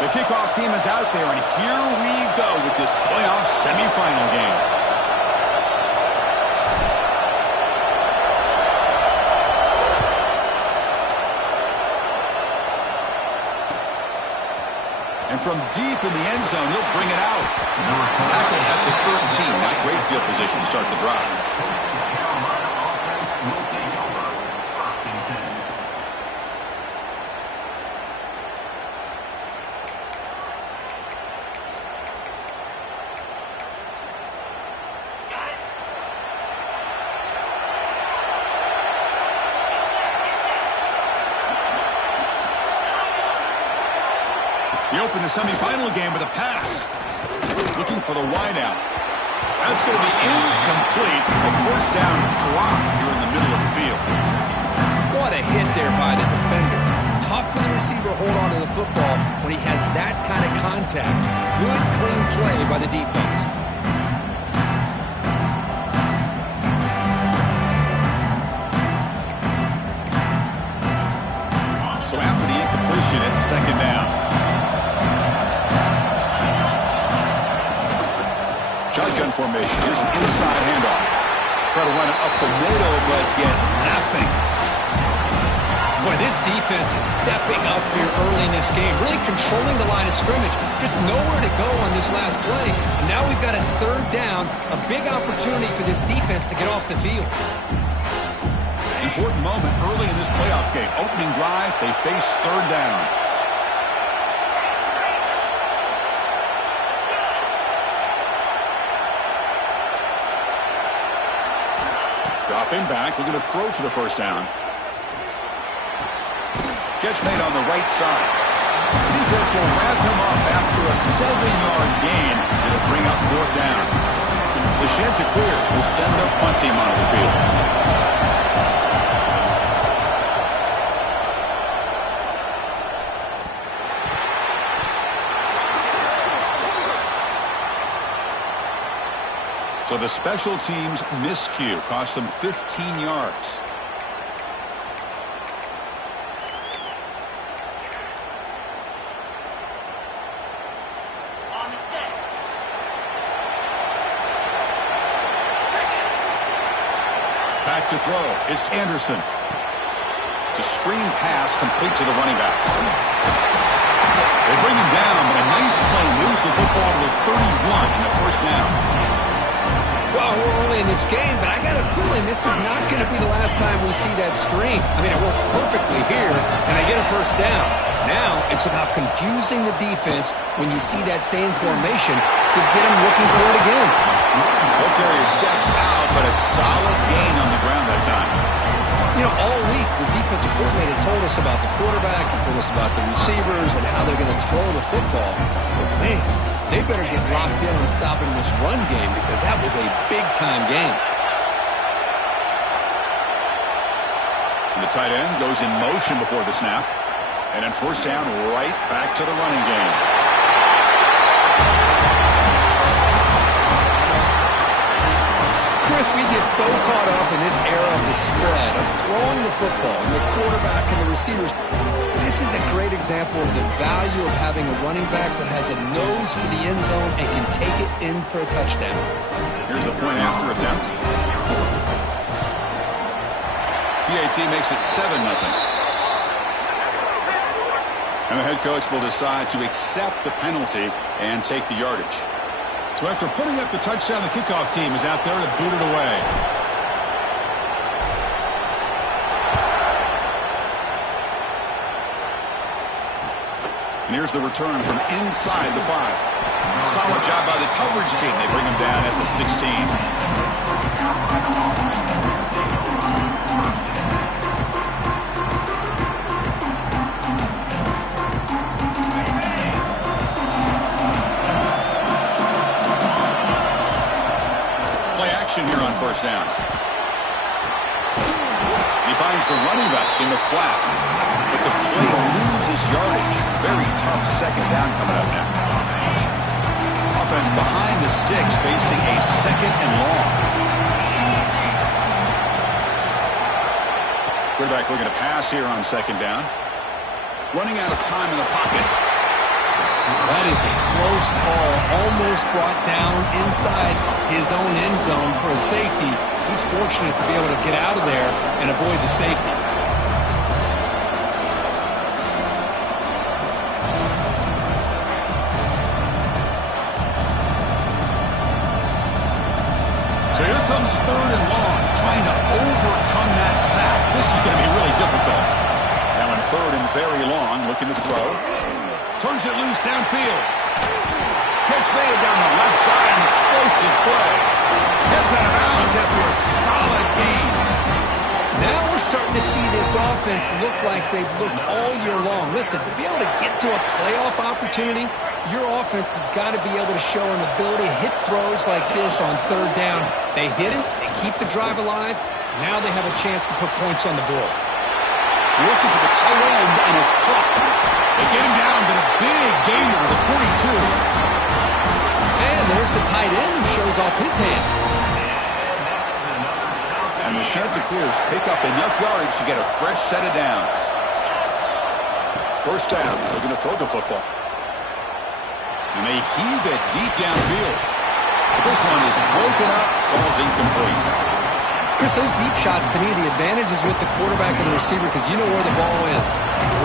The kickoff team is out there, and here we go with this playoff semifinal game. And from deep in the end zone, he'll bring it out. Tackled at the 13. Not great field position to start the drive. He opened the semifinal game with a pass. Looking for the wideout. That's going to be incomplete. A first down drop here in the middle of the field. What a hit there by the defender. Tough for the receiver to hold on to the football when he has that kind of contact. Good, clean play by the defense. So after the incompletion, it's second down. Shotgun formation. Here's an inside handoff. Try to run it up the middle, but get nothing. Boy, this defense is stepping up here early in this game, really controlling the line of scrimmage. Just nowhere to go on this last play. And now we've got a third down, a big opportunity for this defense to get off the field. Important moment early in this playoff game. Opening drive, they face third down. Dropping back, looking to throw for the first down. Catch made on the right side. The defense will wrap him up after a 7-yard gain. It'll bring up fourth down. The chance it clears will send the punt team onto the field. So the special teams miscue cost them 15 yards. On the set. Back to throw. It's Anderson. It's a screen pass complete to the running back. They bring him down, but a nice play moves the football to the 31 in the first down. Well, we're early in this game, but I got a feeling this is not going to be the last time we see that screen. I mean, it worked perfectly here, and they get a first down. Now, it's about confusing the defense when you see that same formation to get them looking for it again. Ball carrier steps out, but a solid gain on the ground that time. You know, all week, the defensive coordinator told us about the quarterback, he told us about the receivers and how they're going to throw the football. But, man, they better get locked in on stopping this run game because that was a big-time game. And the tight end goes in motion before the snap. And then first down, right back to the running game. Chris, we get so caught up in this era of the spread, of throwing the football, and the quarterback and the receivers. This is a great example of the value of having a running back that has a nose for the end zone and can take it in for a touchdown. Here's the point after attempt. PAT makes it 7-0. And the head coach will decide to accept the penalty and take the yardage. So after putting up the touchdown, the kickoff team is out there to boot it away. And here's the return from inside the 5. Solid job by the coverage team. They bring him down at the 16. Here on first down. He finds the running back in the flat, but the play loses yardage. Very tough second down coming up now. Offense behind the sticks facing a second and long. Quarterback looking to pass here on second down. Running out of time in the pocket. That is a close call, almost brought down inside his own end zone for a safety. He's fortunate to be able to get out of there and avoid the safety. So here comes 3rd and long, trying to overcome that sack. This is going to be really difficult. Now in 3rd and very long, looking to throw. Turns it loose downfield. Catch made down the left side, an explosive play. Gets out of bounds after a solid gain. Now we're starting to see this offense look like they've looked all year long. Listen, to be able to get to a playoff opportunity, your offense has got to be able to show an ability to hit throws like this on 3rd down. They hit it, they keep the drive alive. Now they have a chance to put points on the board. Looking for the tight end, and it's caught. They get him down, but a big gainer to the 42. And there's the tight end who shows off his hands. And the Chanticleers pick up enough yardage to get a fresh set of downs. 1st down, they're going to throw the football. And they heave it deep downfield. But this one is broken up, ball's incomplete. Chris, those deep shots, to me, the advantage is with the quarterback and the receiver because you know where the ball is.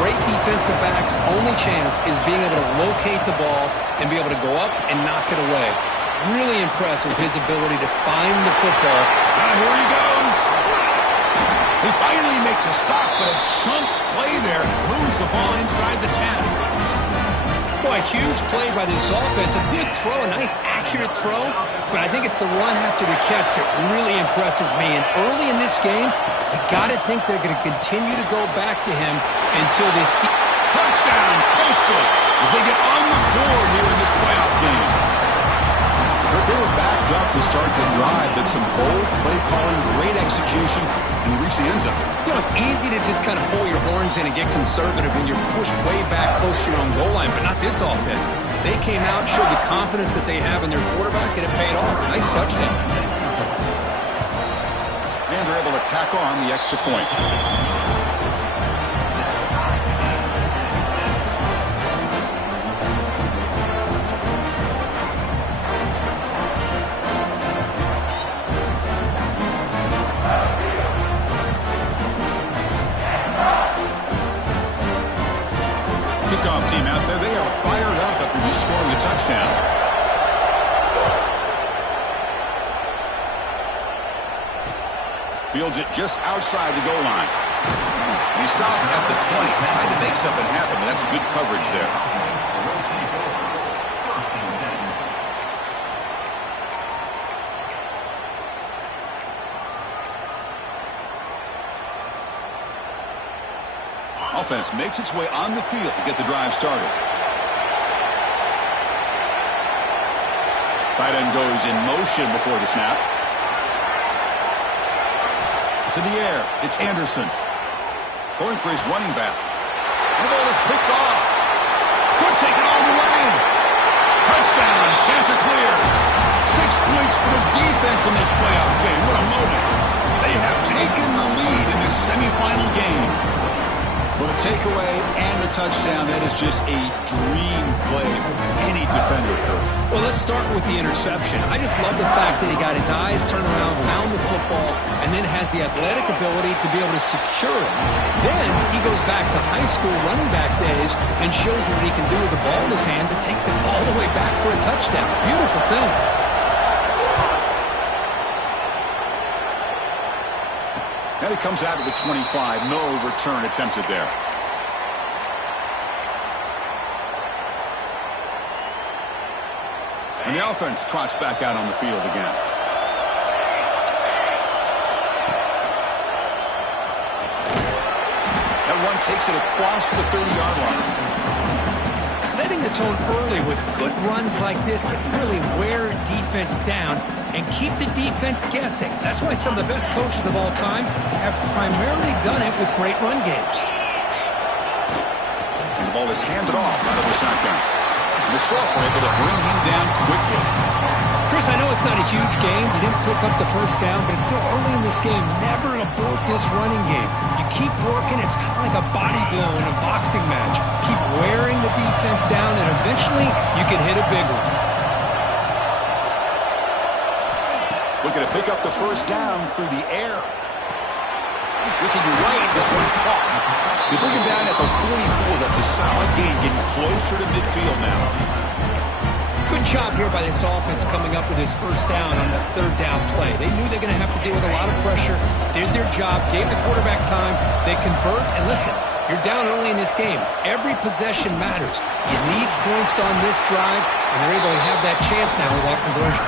Great defensive backs' only chance is being able to locate the ball and be able to go up and knock it away. Really impressed with his ability to find the football. Here he goes. They finally make the stop, but a chunk play there moves the ball inside the 10. Boy, a huge play by this offense. A good throw, a nice accurate throw. But I think it's the run after the catch that really impresses me. And early in this game, you got to think they're going to continue to go back to him until this touchdown, Coastal, as they get on the board here in this playoff game. They were backed up to start the drive, but some bold play calling, great execution, and they reached the end zone. You know, it's easy to just kind of pull your horns in and get conservative when you're pushed way back close to your own goal line, but not this offense. They came out, showed the confidence that they have in their quarterback, and it paid off. Nice touchdown. And they're able to tack on the extra point. Kickoff team out there, they are fired up after just scoring a touchdown. Fields it just outside the goal line. He stopped at the 20, trying to make something happen, but that's good coverage there. Offense makes its way on the field to get the drive started. Tight end goes in motion before the snap. To the air, it's Anderson. Going for his running back. The ball is picked off. Could take it all the way. Touchdown, Chanticleers. 6 points for the defense in this playoff game. What a moment. They have taken the lead in this semifinal game. With a takeaway and a touchdown, that is just a dream play for any defender, Kurt. Well, let's start with the interception. I just love the fact that he got his eyes turned around, found the football, and then has the athletic ability to be able to secure it. Then he goes back to high school running back days and shows what he can do with the ball in his hands and takes it all the way back for a touchdown. Beautiful thing. And it comes out of the 25. No return attempted there. And the offense trots back out on the field again. That one takes it across the 30-yard line. Setting the tone early with good runs like this can really wear defense down and keep the defense guessing. That's why some of the best coaches of all time have primarily done it with great run games. And the ball is handed off out of the shotgun. The Saints were able to bring him down quickly. Chris, I know it's not a huge game. You didn't pick up the first down, but it's still early in this game. Never abort this running game. You keep working. It's kind of like a body blow in a boxing match. Keep wearing the defense down, and eventually you can hit a big one. Looking to pick up the first down through the air. Looking right, this one caught. They bring him down at the 44. That's a solid gain, getting closer to midfield now. Good job here by this offense coming up with his first down on that third down play. They knew they're going to have to deal with a lot of pressure, did their job, gave the quarterback time. They convert, and listen, you're down early in this game. Every possession matters. You need points on this drive, and they're able to have that chance now with that conversion.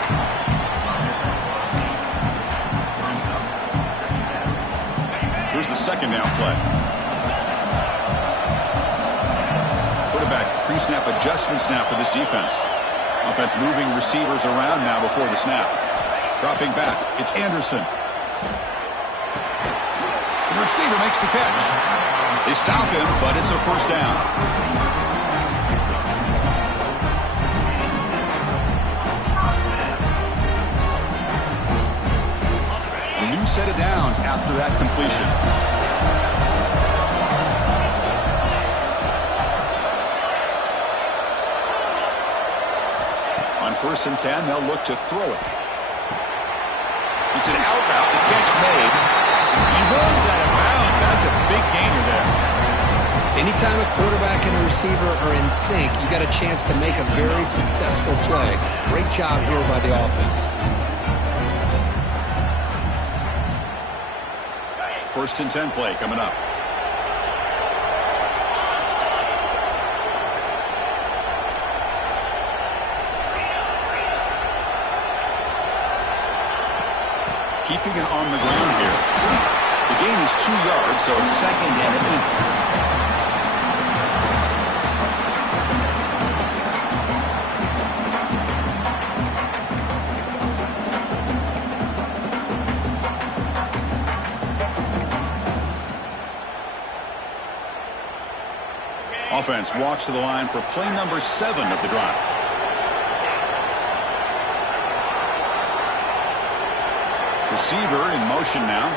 Here's the second down play. Quarterback pre-snap adjustments now for this defense. Offense moving receivers around now before the snap. Dropping back, it's Anderson. The receiver makes the catch. They stop him, but it's a first down. A new set of downs after that completion. On 1st and 10, they'll look to throw it. It's an out route. The catch made. He runs out of bounds. That's a big gainer there. Anytime a quarterback and a receiver are in sync, you got a chance to make a very successful play. Great job here by the offense. 1st and 10 play coming up. Keeping it on the ground here. The gain is 2 yards, so it's 2nd and 8. Offense walks to the line for play number 7 of the drive. Receiver in motion now.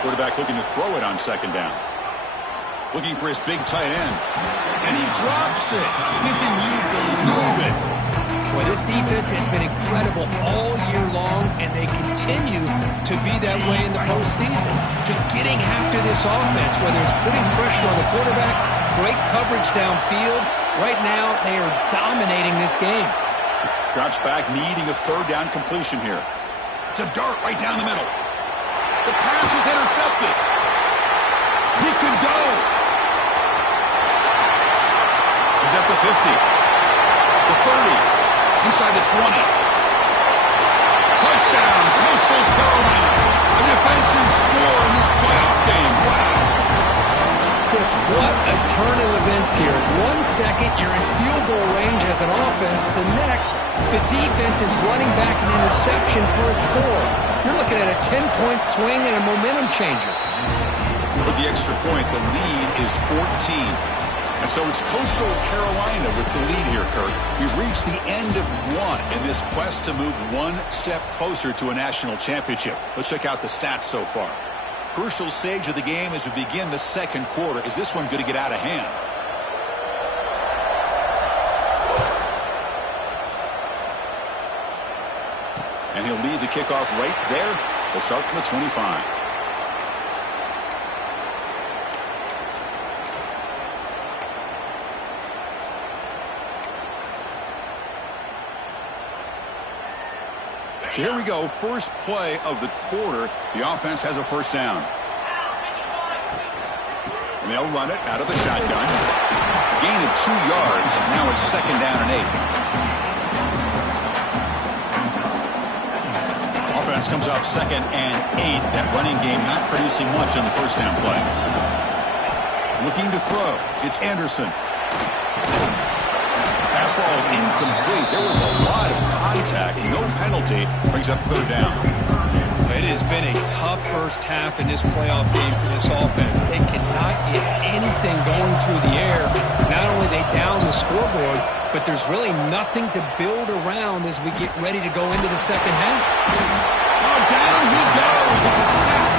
Quarterback looking to throw it on 2nd down. Looking for his big tight end. And he drops it. Can you believe it? Well, this defense has been incredible all year long, and they continue to be that way in the postseason. Just getting after this offense, whether it's putting pressure on the quarterback, great coverage downfield. Right now, they are dominating this game. Drops back, needing a 3rd down completion here. It's a dart right down the middle. The pass is intercepted. He could go. He's at the 50. The 30. Inside the 20. Touchdown, Coastal Carolina. A defensive score in this playoff game. Wow. Chris, what a turn of events here. 1 second, you're in field goal range as an offense. The next, the defense is running back an interception for a score. You're looking at a 10-point swing and a momentum changer. With the extra point, the lead is 14. And so it's Coastal Carolina with the lead here, Kirk. We've reached the end of one in this quest to move one step closer to a national championship. Let's check out the stats so far. Crucial stage of the game as we begin the 2nd quarter. Is this one going to get out of hand? And he'll lead the kickoff right there. We'll start from the 25. So here we go, first play of the quarter. The offense has a first down. And they'll run it out of the shotgun. A gain of 2 yards. Now it's 2nd down and 8. Offense comes up 2nd and 8. That running game not producing much on the first down play. Looking to throw. It's Anderson. Pass ball is incomplete. There was a lot of contact. No penalty. Brings up 3rd down. It has been a tough first half in this playoff game for this offense. They cannot get anything going through the air. Not only they down the scoreboard, but there's really nothing to build around as we get ready to go into the second half. Oh, down he goes. It's a sack.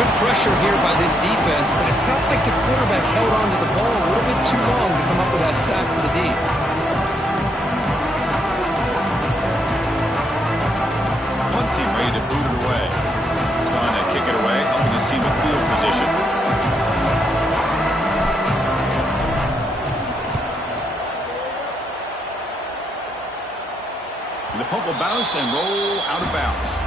Good pressure here by this defense, but it felt like the quarterback held onto the ball a little bit too long to come up with that sack for the D. One team ready to boot it away. He's on to kick it away, helping his team with field position. And the punt will bounce and roll out of bounds.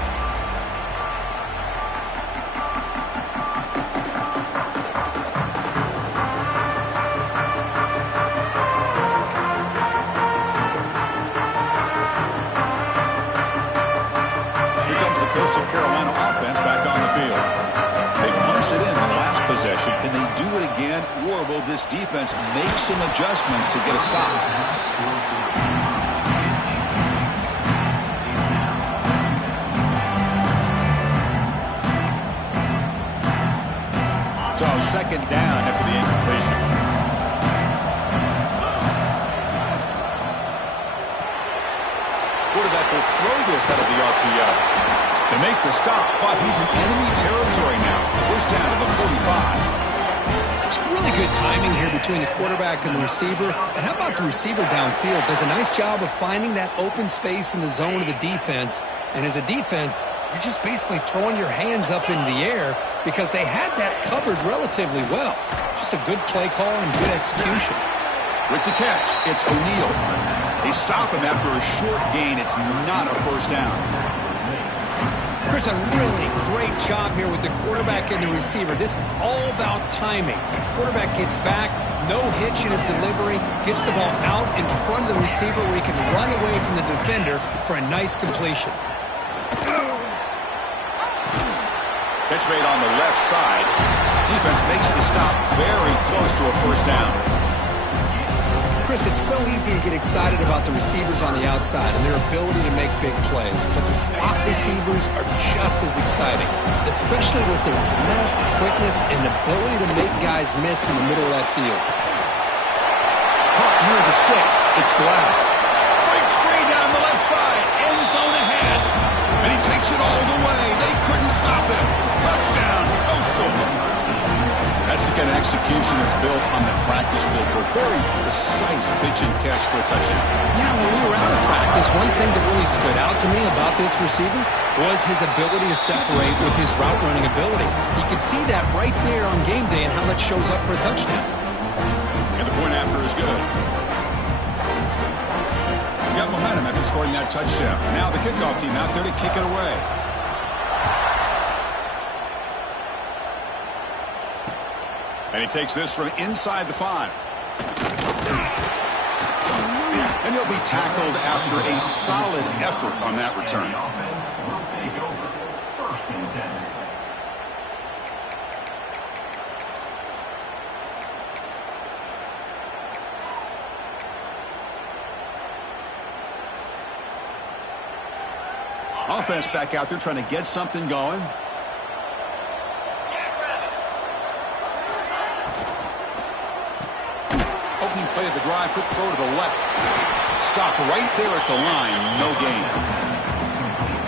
Coastal Carolina offense back on the field. They punched it in the last possession. Can they do it again, or will this defense make some adjustments to get a stop? So second down after the incompletion. Quarterback will throw this out of the RPO. To make the stop, but he's in enemy territory now. First down to the 45. It's really good timing here between the quarterback and the receiver. And how about the receiver downfield? Does a nice job of finding that open space in the zone of the defense. And as a defense, you're just basically throwing your hands up in the air because they had that covered relatively well. Just a good play call and good execution. With the catch, it's O'Neal. They stop him after a short gain. It's not a first down. Chris, a really great job here with the quarterback and the receiver. This is all about timing. Quarterback gets back, no hitch in his delivery, gets the ball out in front of the receiver where he can run away from the defender for a nice completion. Catch made on the left side. Defense makes the stop very close to a first down. Chris, it's so easy to get excited about the receivers on the outside and their ability to make big plays, but the slot receivers are just as exciting, especially with their finesse, quickness, and ability to make guys miss in the middle of that field. Caught near the sticks. It's Glass. Breaks free down the left side. End zone ahead. And he takes it all the way. They couldn't stop him. Touchdown, Coastal. That's the kind of execution that's built on the practice field for a very precise pitch and catch for a touchdown. Yeah, when we were out of practice, one thing that really stood out to me about this receiver was his ability to separate with his route running ability. You could see that right there on game day and how that shows up for a touchdown. And the point after is good. Got momentum after scoring that touchdown. Now the kickoff team out there to kick it away. And he takes this from inside the 5. And he'll be tackled after a solid effort on that return. Offense back out there trying to get something going. Opening play of the drive, quick throw to the left. Stop right there at the line, no gain.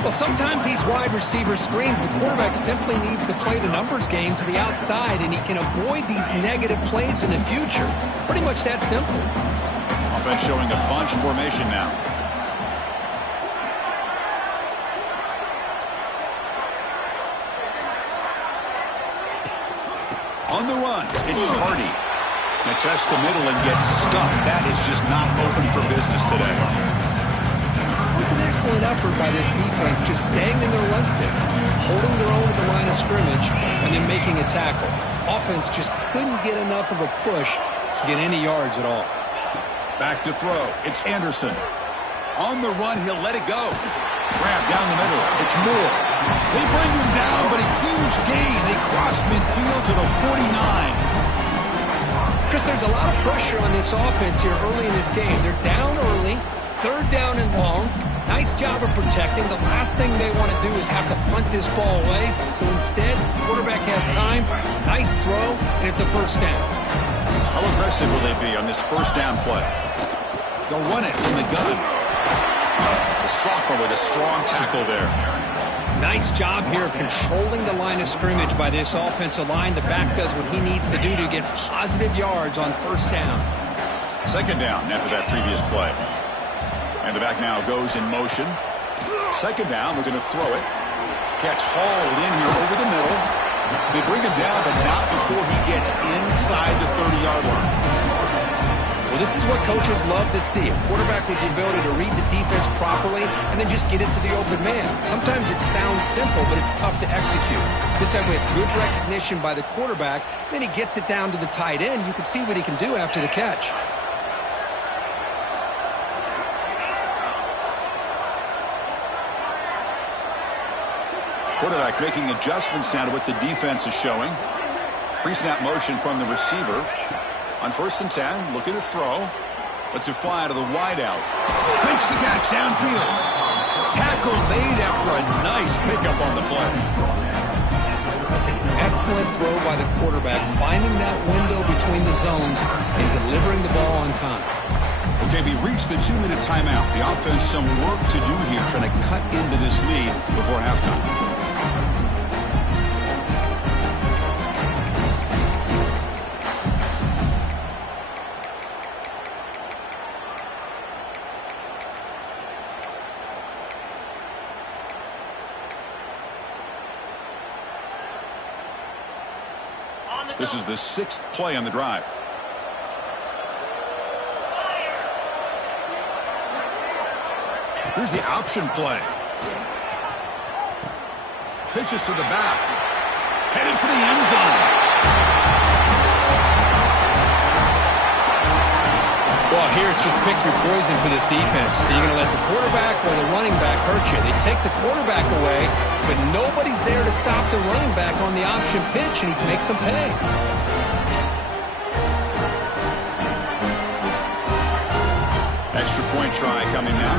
Well, sometimes these wide receiver screens, the quarterback simply needs to play the numbers game to the outside, and he can avoid these negative plays in the future. Pretty much that simple. Offense showing a bunch formation now. On the run, it's Hardy. They test the middle and gets stuck. That is just not open for business today. It was an excellent effort by this defense, just staying in their run fix, holding their own at the line of scrimmage, and then making a tackle. Offense just couldn't get enough of a push to get any yards at all. Back to throw. It's Anderson. On the run, he'll let it go. Grab down the middle. It's Moore. They bring him down, but a huge gain. They cross midfield to the 49. Chris, there's a lot of pressure on this offense here early in this game. They're down early, third down and long. Nice job of protecting. The last thing they want to do is have to punt this ball away. So instead, quarterback has time, nice throw, and it's a first down. How aggressive will they be on this first down play? They'll run it from the gun. The sophomore with a strong tackle there. Nice job here of controlling the line of scrimmage by this offensive line. The back does what he needs to do to get positive yards on first down. Second down after that previous play. And the back now goes in motion. Second down, we're going to throw it. Catch hauled in here over the middle. They bring him down, but not before he gets inside the 30-yard line. Well, this is what coaches love to see. A quarterback with the ability to read the defense properly and then just get it to the open man. Sometimes it sounds simple, but it's tough to execute. This time we have good recognition by the quarterback. Then he gets it down to the tight end. You can see what he can do after the catch. Quarterback making adjustments now to what the defense is showing. Pre-snap motion from the receiver. On 1st and 10, looking to throw. Lets it fly to the wideout. Makes the catch downfield. Tackle made after a nice pickup on the play. That's an excellent throw by the quarterback, finding that window between the zones and delivering the ball on time. Okay, we reached the 2-minute timeout. The offense some work to do here, trying to cut into this lead before halftime. This is the 6th play on the drive. Here's the option play. Pitches to the back. Headed for the end zone. Well, here it's just pick your poison for this defense. Are you going to let the quarterback or the running back hurt you? They take the quarterback away, but nobody's there to stop the running back on the option pitch, and he makes them pay. Extra point try coming now.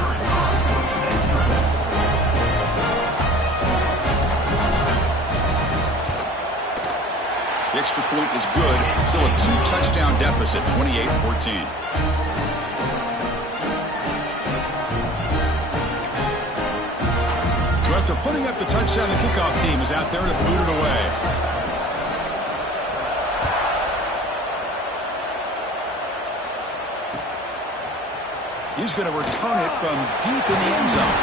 The extra point is good. Still a 2-touchdown deficit, 28-14. So after putting up the touchdown, the kickoff team is out there to boot it away. He's going to return it from deep in the end zone.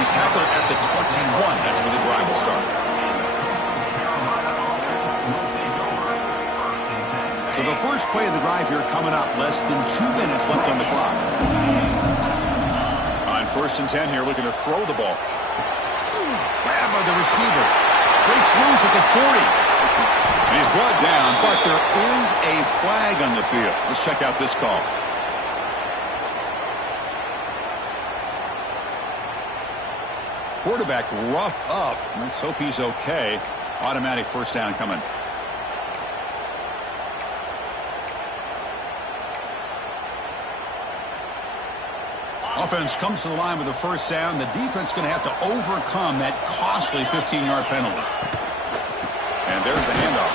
He's tackled at the 21. That's where the drive will start. So the first play of the drive here coming up. Less than 2 minutes left on the clock. On 1st and 10 here, looking to throw the ball. Grab by the receiver. Breaks loose at the 40. And he's brought down, but there is a flag on the field. Let's check out this call. Quarterback roughed up. Let's hope he's okay. Automatic first down coming. Offense comes to the line with the first down. The defense going to have to overcome that costly 15-yard penalty. And there's the handoff.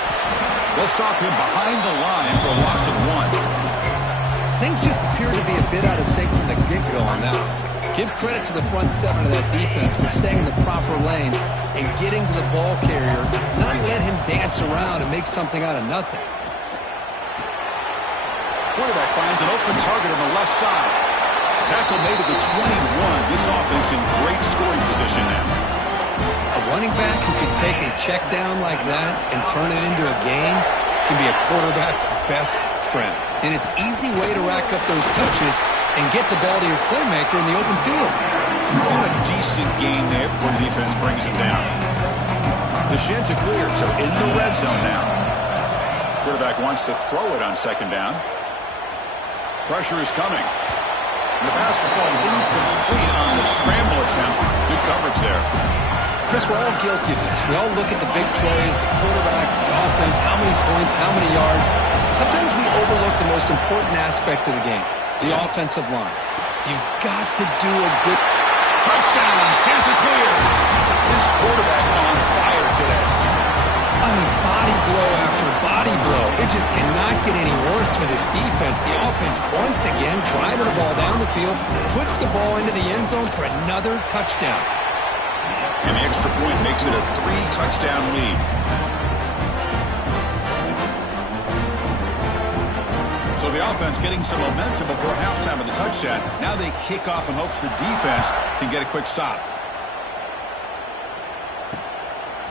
They'll stop him behind the line for a loss of 1. Things just appear to be a bit out of sync from the get-go on that one. Give credit to the front 7 of that defense for staying in the proper lanes and getting to the ball carrier, not let him dance around and make something out of nothing. Quarterback finds an open target on the left side. Tackle made at the 21. This offense in great scoring position now. A running back who can take a check down like that and turn it into a gain can be a quarterback's best friend. And it's an easy way to rack up those touches and get the ball to your playmaker in the open field. On a decent gain there before the defense brings him down. The Chanticleers are in the red zone now. Quarterback wants to throw it on 2nd down. Pressure is coming. And the pass will fall incomplete on the scramble attempt. Good coverage there. Chris, we're all guilty of this. We all look at the big plays, the quarterbacks, the offense, how many points, how many yards. Sometimes we overlook the most important aspect of the game, the offensive line. You've got to do a good touchdown. Chanticleers. This quarterback on fire today. I mean, body blow after body body blow. It just cannot get any worse for this defense. The offense once again driving the ball down the field, puts the ball into the end zone for another touchdown. And the extra point makes it a 3-touchdown lead. So the offense getting some momentum before halftime of the touchdown. Now they kick off in hopes the defense can get a quick stop.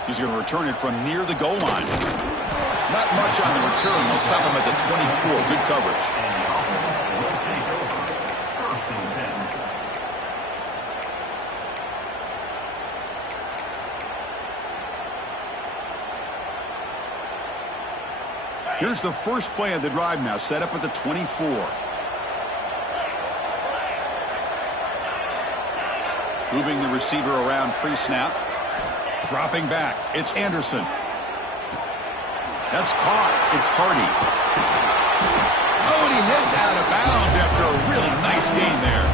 He's going to return it from near the goal line. Not much on the return. They'll stop him at the 24. Good coverage. Here's the first play of the drive now, set up at the 24. Moving the receiver around pre-snap. Dropping back. It's Anderson. That's caught. It's Hardy. Oh, and he heads out of bounds after a really nice gain there.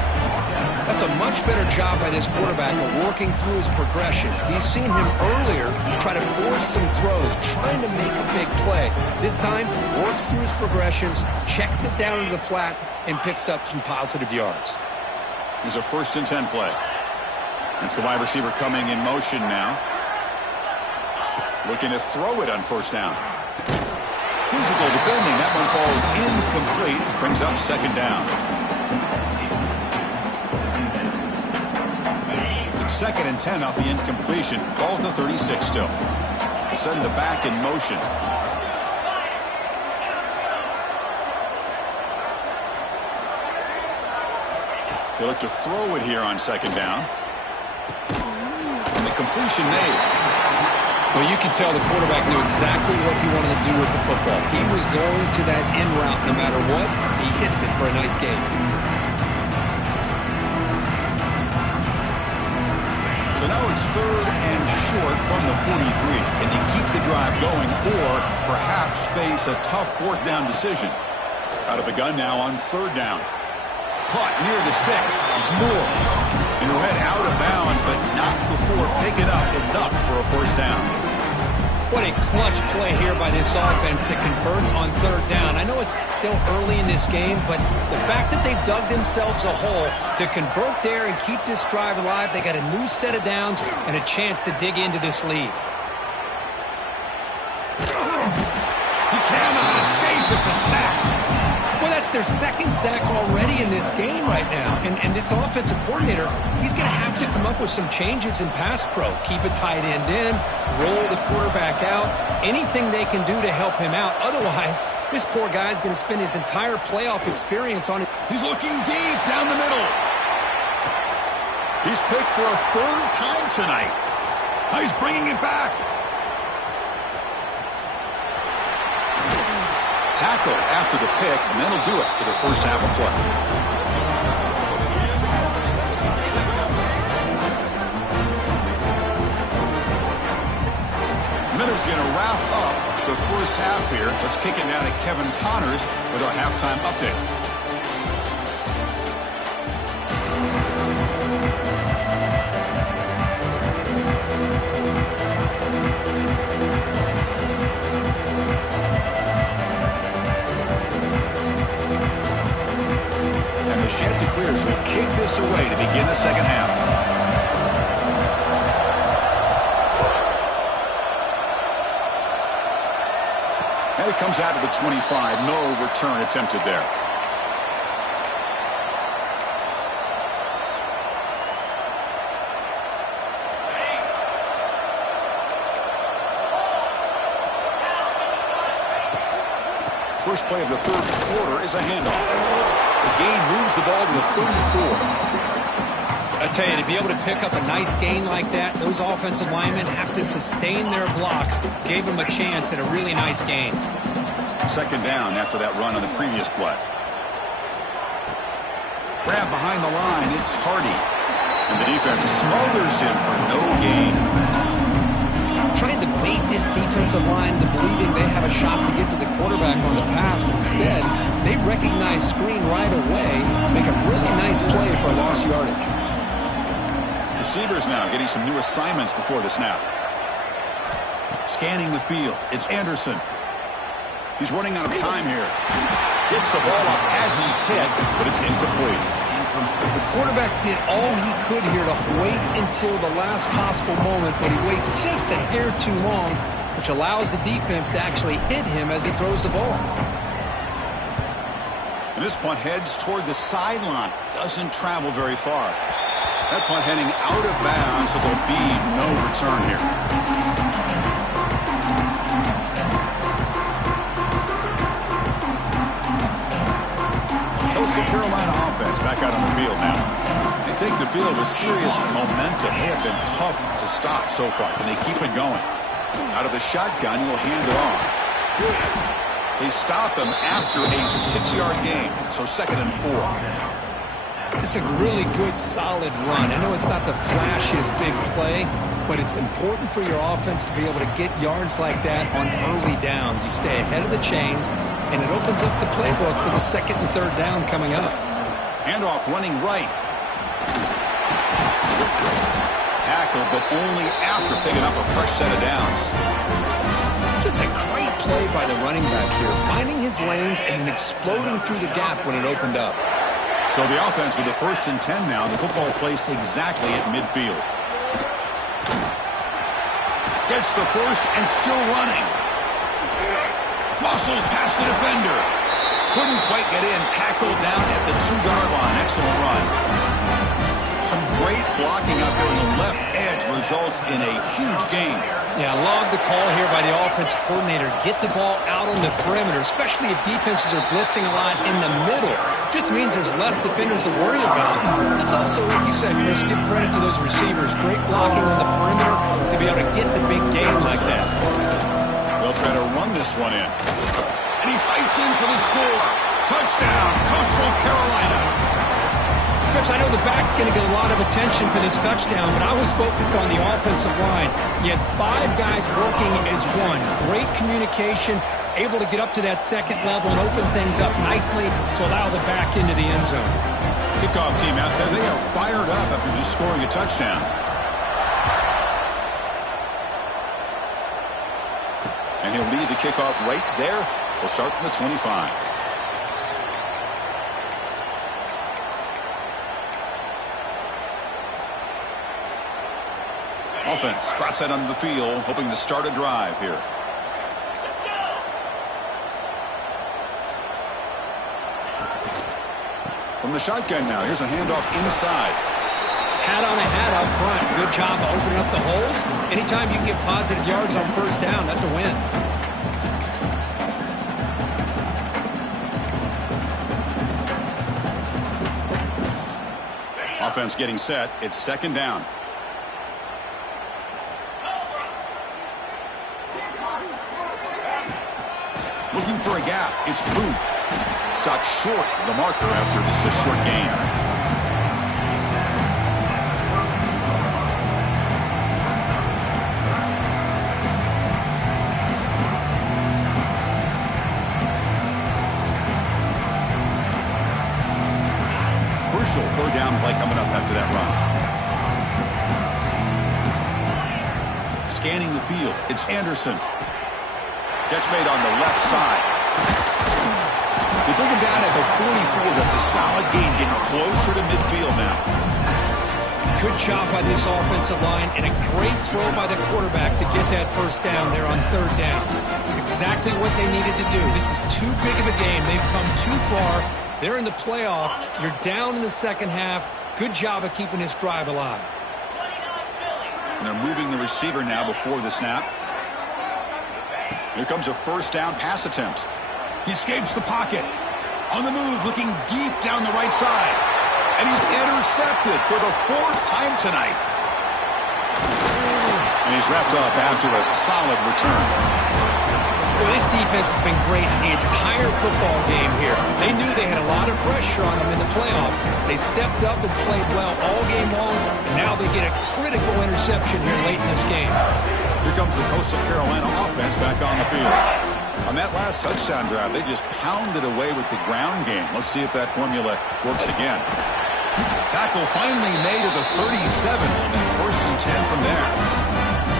That's a much better job by this quarterback of working through his progressions. We've seen him earlier try to force some throws, trying to make a big play. This time, works through his progressions, checks it down into the flat, and picks up some positive yards. Here's a 1st and 10 play. That's the wide receiver coming in motion now. Looking to throw it on 1st down. Physical defending. That one falls incomplete. Brings up 2nd down. 2nd and 10 off the incompletion. Ball to 36 still. Send the back in motion. They look to throw it here on 2nd down. And the completion made. Well, you can tell the quarterback knew exactly what he wanted to do with the football. He was going to that in route no matter what. He hits it for a nice gain. So now it's 3rd and short from the 43. Can they keep the drive going or perhaps face a tough 4th down decision? Out of the gun now on 3rd down. Caught near the sticks. It's Moore. And he'll head out of bounds, but not before picking up enough for a 1st down. What a clutch play here by this offense to convert on 3rd down. I know it's still early in this game, but the fact that they've dug themselves a hole to convert there and keep this drive alive, they got a new set of downs and a chance to dig into this lead. He cannot escape. It's a sack. Well, that's their 2nd sack already in this game right now. And this offensive coordinator, he's going to have to come up with some changes in pass pro. Keep a tight end in, roll the quarterback out, anything they can do to help him out. Otherwise, this poor guy's going to spend his entire playoff experience on it. He's looking deep down the middle. He's picked for a 3rd time tonight. He's bringing it back. Tackle after the pick, and then he'll do it for the 1st half of play. Miller's going to wrap up the 1st half here. Let's kick it down to Kevin Connors with our halftime update. The Chanticleers will kick this away to begin the 2nd half. And it comes out to the 25. No return attempted there. First play of the 3rd quarter is a handoff. The gain moves the ball to the 34. I tell you, to be able to pick up a nice gain like that, those offensive linemen have to sustain their blocks. Gave them a chance at a really nice gain. 2nd down after that run on the previous play. Grab behind the line. It's Hardy. And the defense smothers him for no gain. Trying to bait this defensive line to believing they have a shot to get to the quarterback on the pass. Instead, they recognize screen right away, make a really nice play for lost yardage. Receivers now getting some new assignments before the snap. Scanning the field. It's Anderson. He's running out of time here. Gets the ball off as he's hit, but it's incomplete. The quarterback did all he could here to wait until the last possible moment, but he waits just a hair too long, which allows the defense to actually hit him as he throws the ball. And this punt heads toward the sideline. Doesn't travel very far. That punt heading out of bounds, so there'll be no return here. Coastal Carolina offense back out on the field now. They take the field with serious momentum. They have been tough to stop so far. Can they keep it going? Out of the shotgun, he'll hand it off. They stop him after a 6-yard gain, so 2nd and 4. It's a really good, solid run. I know it's not the flashiest big play, but it's important for your offense to be able to get yards like that on early downs. You stay ahead of the chains, and it opens up the playbook for the 2nd and 3rd down coming up. Handoff running right. Tackle, but only after picking up a fresh set of downs. Just a great play by the running back here, finding his lanes and then exploding through the gap when it opened up. So the offense with the 1st and 10 now. The football placed exactly at midfield. Gets the first and still running. Muscles past the defender. Couldn't quite get in. Tackled down at the 2-yard line. Excellent run. Some great blocking out there on the left edge results in a huge gain. Yeah, I love the call here by the offensive coordinator. Get the ball out on the perimeter, especially if defenses are blitzing a lot in the middle. Just means there's less defenders to worry about. It's also, like you said, Chris, give credit to those receivers. Great blocking on the perimeter to be able to get the big gain like that. They'll try to run this one in. And he fights in for the score. Touchdown, Coastal Carolina. Chris, I know the back's going to get a lot of attention for this touchdown, but I was focused on the offensive line. You had 5 guys working as one. Great communication, able to get up to that 2nd level and open things up nicely to allow the back into the end zone. Kickoff team out there, they are fired up after just scoring a touchdown. And he'll lead the kickoff right there. We'll start from the 25. Offense trots that onto the field, hoping to start a drive here. From the shotgun now, here's a handoff inside. Hat on a hat up front. Good job of opening up the holes. Anytime you can get positive yards on 1st down, that's a win. Offense getting set. It's 2nd down. Looking for a gap. It's Booth. Stopped short of the marker after just a short gain. Crucial 3rd down play coming up after that run. Scanning the field. It's Anderson. Catch made on the left side. They bring him down at the 44. That's a solid gain, getting closer to midfield now. Good job by this offensive line and a great throw by the quarterback to get that 1st down there on 3rd down. It's exactly what they needed to do. This is too big of a game. They've come too far. They're in the playoff. You're down in the 2nd half. Good job of keeping this drive alive. And they're moving the receiver now before the snap. Here comes a 1st down pass attempt. He escapes the pocket. On the move, looking deep down the right side. And he's intercepted for the 4th time tonight. And he's wrapped up after a solid return. Well, this defense has been great the entire football game here. They knew they had a lot of pressure on them in the playoff. They stepped up and played well all game long, and now they get a critical interception here late in this game. Here comes the Coastal Carolina offense back on the field. On that last touchdown drive, they just pounded away with the ground game. Let's see if that formula works again. Tackle finally made at the 37, and 1st and 10 from there.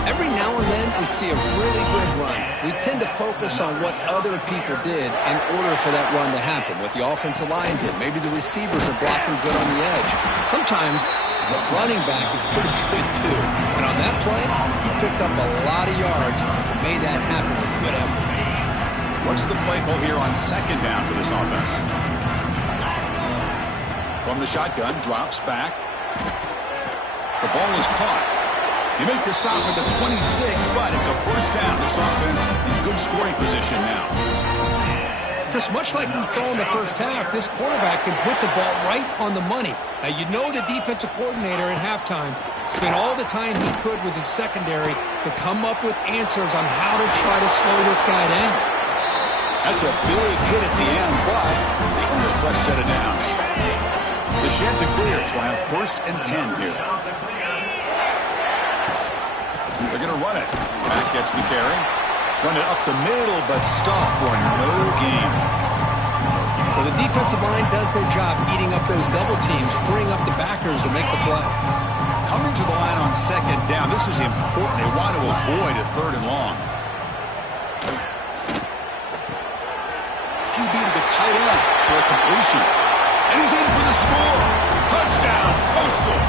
Every now and then, we see a really good run. We tend to focus on what other people did in order for that run to happen, what the offensive line did. Maybe the receivers are blocking good on the edge. Sometimes the running back is pretty good, too. And on that play, he picked up a lot of yards and made that happen with good effort. What's the play call here on second down for this offense? From the shotgun, drops back. The ball is caught. You make the stop at the 26, but it's a first down. This offense in good scoring position now. Just much like we saw in the first half, this quarterback can put the ball right on the money. Now, you know the defensive coordinator at halftime spent all the time he could with his secondary to come up with answers on how to try to slow this guy down. That's a big hit at the end, but they earn a fresh set of downs. The Shanta clears. We'll have 1st and 10 here. They're going to run it. Back gets the carry. Run it up the middle, but stuff for no gain. Well, the defensive line does their job eating up those double teams, freeing up the backers to make the play. Coming to the line on second down. This is important. They want to avoid a 3rd and long. QB to the tight end for a completion. And he's in for the score. Touchdown, Coastal.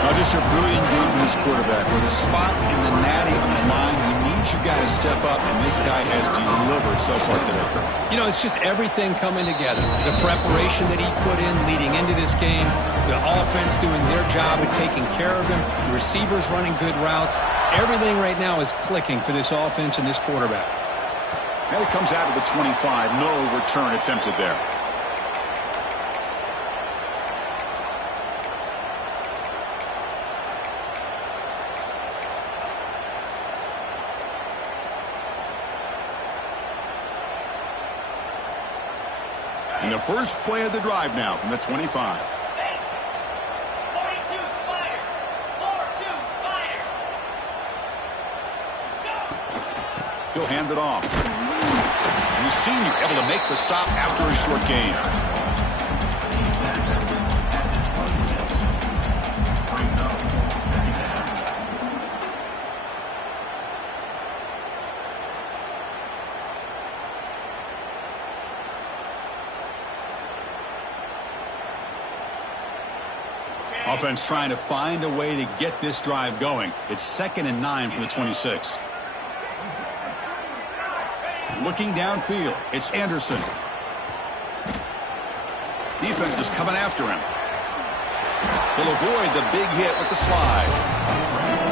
Now, just a brilliant game for this quarterback. With a spot in the natty on the line, he needs you guys to step up, and this guy has delivered so far today. You know, it's just everything coming together. The preparation that he put in leading into this game, the offense doing their job of taking care of him, the receivers running good routes. Everything right now is clicking for this offense and this quarterback. And it comes out of the 25. No return attempted there. And the first play of the drive now from the 25. 42 Spider. 4-2 Spider. He'll hand it off. And the senior able to make the stop after a short gain. Offense trying to find a way to get this drive going. It's 2nd and 9 from the 26. Looking downfield, it's Anderson. Defense is coming after him. He'll avoid the big hit with the slide.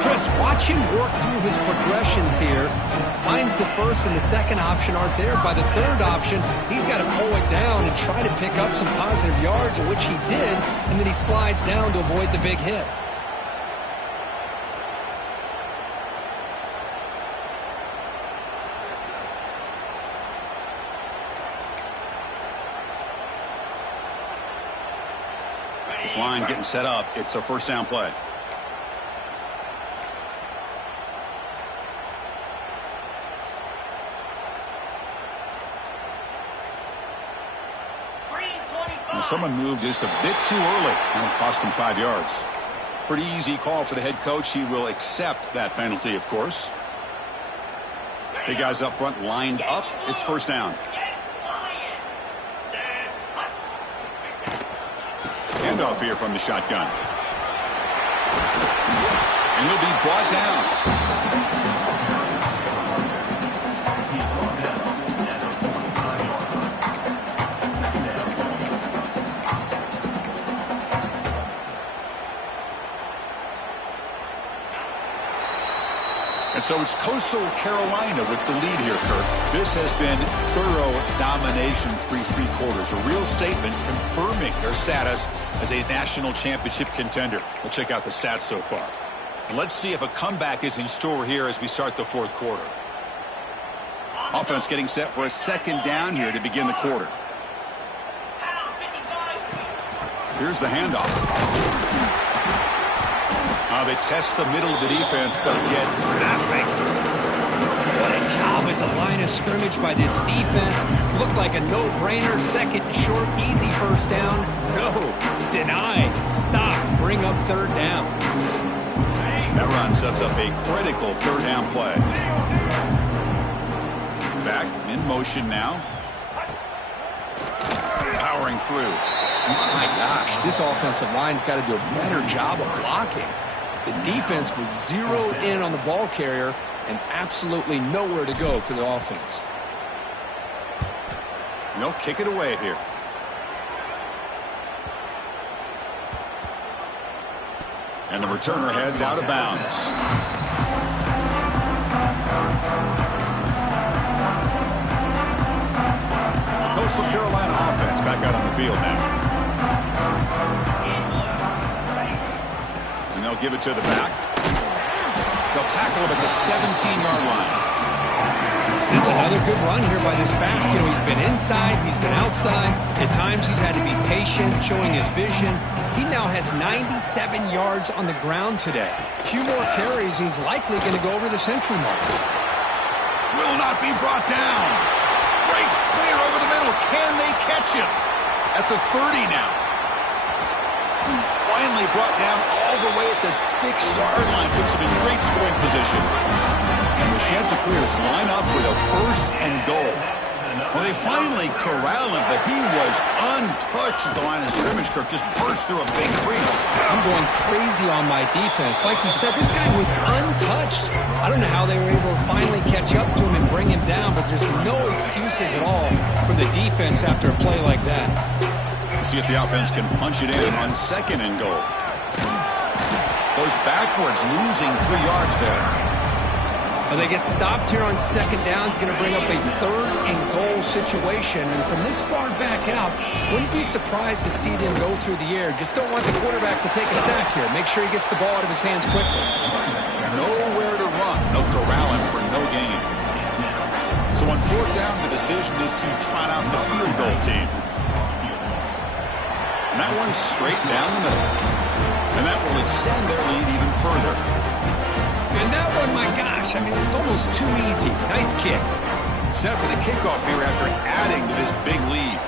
Chris, watch him work through his progressions here. Finds the first and the second option aren't there. By the third option, he's got to pull it down and try to pick up some positive yards, which he did, and then he slides down to avoid the big hit. This line getting set up. It's a first down play. Someone moved just a bit too early, and it cost him 5 yards. Pretty easy call for the head coach. He will accept that penalty, of course. Big guys up front lined up. It's first down. Handoff here from the shotgun. And he'll be brought down. And so it's Coastal Carolina with the lead here, Kirk. This has been thorough domination through 3 quarters. A real statement confirming their status as a national championship contender. We'll check out the stats so far. And let's see if a comeback is in store here as we start the 4th quarter. Offense getting set for a 2nd down here to begin the quarter. Here's the handoff. They test the middle of the defense, but get nothing. What a job at the line of scrimmage by this defense. Looked like a no-brainer. 2nd and short, easy first down. No, denied. Stop. Bring up 3rd down. That run sets up a critical third down play. Back in motion now. Powering through. My gosh, this offensive line's got to do a better job of blocking. The defense was zeroed in on the ball carrier and absolutely nowhere to go for the offense. They'll kick it away here. And the returner heads out of bounds. Coastal Carolina offense back out on the field now. And they'll give it to the back. They'll tackle him at the 17-yard line. That's another good run here by this back. You know, he's been inside, he's been outside. At times he's had to be patient, showing his vision. He now has 97 yards on the ground today. A few more carries, and he's likely going to go over the century mark. Will not be brought down. Breaks clear over the middle. Can they catch him? At the 30 now. Finally brought down all the way at the 6-yard line. Puts him in great scoring position. And the Chanticleers line up for the first and goal. Well, they finally corral him, but he was untouched at the line of scrimmage. Kirk just burst through a big crease. I'm going crazy on my defense. Like you said, this guy was untouched. I don't know how they were able to finally catch up to him and bring him down, but there's no excuses at all for the defense after a play like that. We'll see if the offense can punch it in on second and goal. Goes backwards, losing 3 yards there. Well, they get stopped here on second down. It's going to bring up a third and goal situation. And from this far back out, wouldn't be surprised to see them go through the air. Just don't want the quarterback to take a sack here. Make sure he gets the ball out of his hands quickly. Nowhere to run. They'll corral him for no gain. So on fourth down, the decision is to trot out the field goal team. And that one's straight down the middle. And that will extend their lead even further. And that one, my gosh, I mean, it's almost too easy. Nice kick. Set for the kickoff here after adding to this big lead.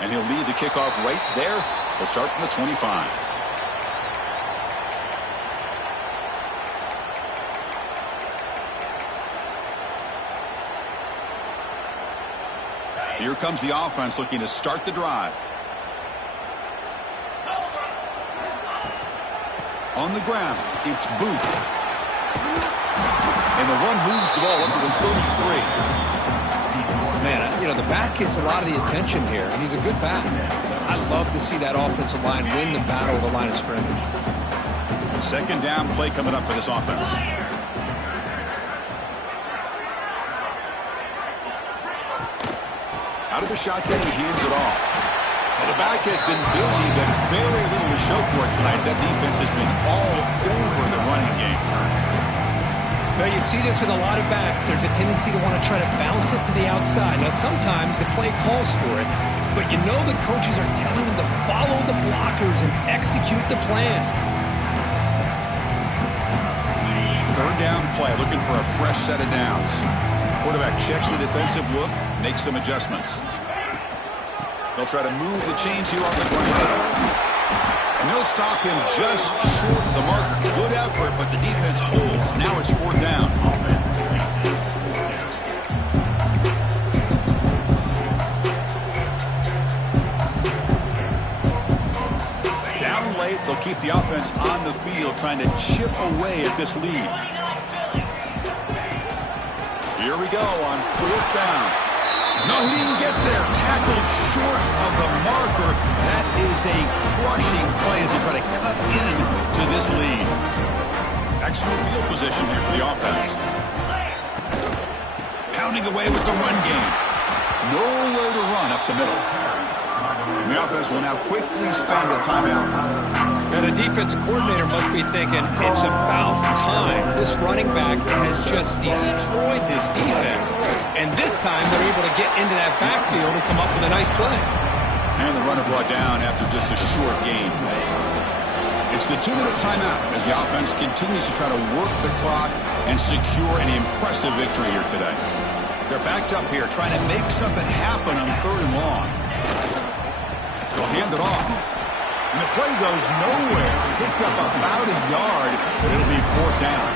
And he'll lead the kickoff right there. He'll start from the 25. Here comes the offense looking to start the drive. On the ground, it's Booth. And the run moves the ball up to the 33. Man, you know, the back gets a lot of the attention here, and he's a good back. I love to see that offensive line win the battle of the line of scrimmage. Second down play coming up for this offense. Out of the shotgun, he hands it off. Well, the back has been busy, but very little to show for it tonight. That defense has been all over the running game. Well, you see this with a lot of backs. There's a tendency to want to try to bounce it to the outside. Now, sometimes the play calls for it, but you know the coaches are telling them to follow the blockers and execute the plan. Third down play, looking for a fresh set of downs. Quarterback checks the defensive look, makes some adjustments. They'll try to move the chains here on the ground. And they'll stop him just short of the marker. Good effort, but the defense holds. Now it's fourth down. Down late, they'll keep the offense on the field, trying to chip away at this lead. Here we go on fourth down. No, he didn't get there. Tackled short of the marker. That is a crushing play as they try to cut into this lead. Excellent field position here for the offense. Pounding away with the run game. Nowhere to run up the middle. And the offense will now quickly spend a timeout. Now, the defensive coordinator must be thinking, it's about time. This running back has just destroyed this defense. And this time, they're able to get into that backfield and come up with a nice play. And the runner brought down after just a short gain. It's the 2-minute timeout as the offense continues to try to work the clock and secure an impressive victory here today. They're backed up here trying to make something happen on third and long. They'll hand it off. And the play goes nowhere. Picked up about a yard, but it'll be fourth down.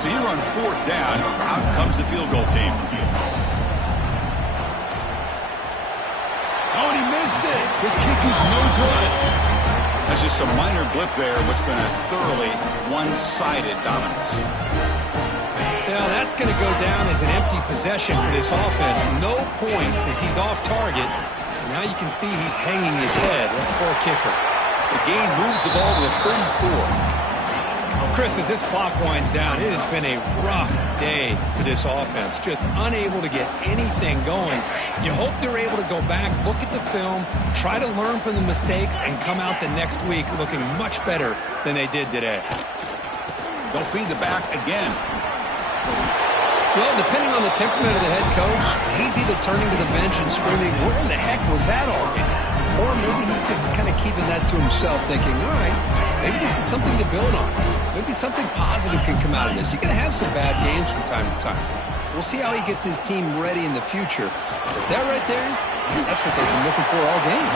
So here on fourth down, out comes the field goal team. Oh, and he missed it. The kick is no good. That's just a minor blip there, what's been a thoroughly one-sided dominance. Now that's going to go down as an empty possession for this offense. No points as he's off target. Now you can see he's hanging his head. What a poor kicker. The gain moves the ball to the 34. Chris, as this clock winds down, it has been a rough day for this offense. Just unable to get anything going. You hope they're able to go back, look at the film, try to learn from the mistakes, and come out the next week looking much better than they did today. They'll feed the back again. Well, depending on the temperament of the head coach, he's either turning to the bench and screaming, where in the heck was that already? Or maybe he's just kind of keeping that to himself, thinking, all right, maybe this is something to build on. Maybe something positive can come out of this. You're going to have some bad games from time to time. We'll see how he gets his team ready in the future. But that right there, that's what they've been looking for all game.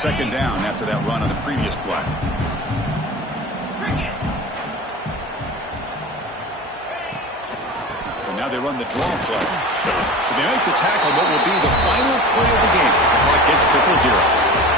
Second down after that run on the previous play. And now they run the draw play. So they make the tackle what will be the final play of the game as the clock hits 0-0.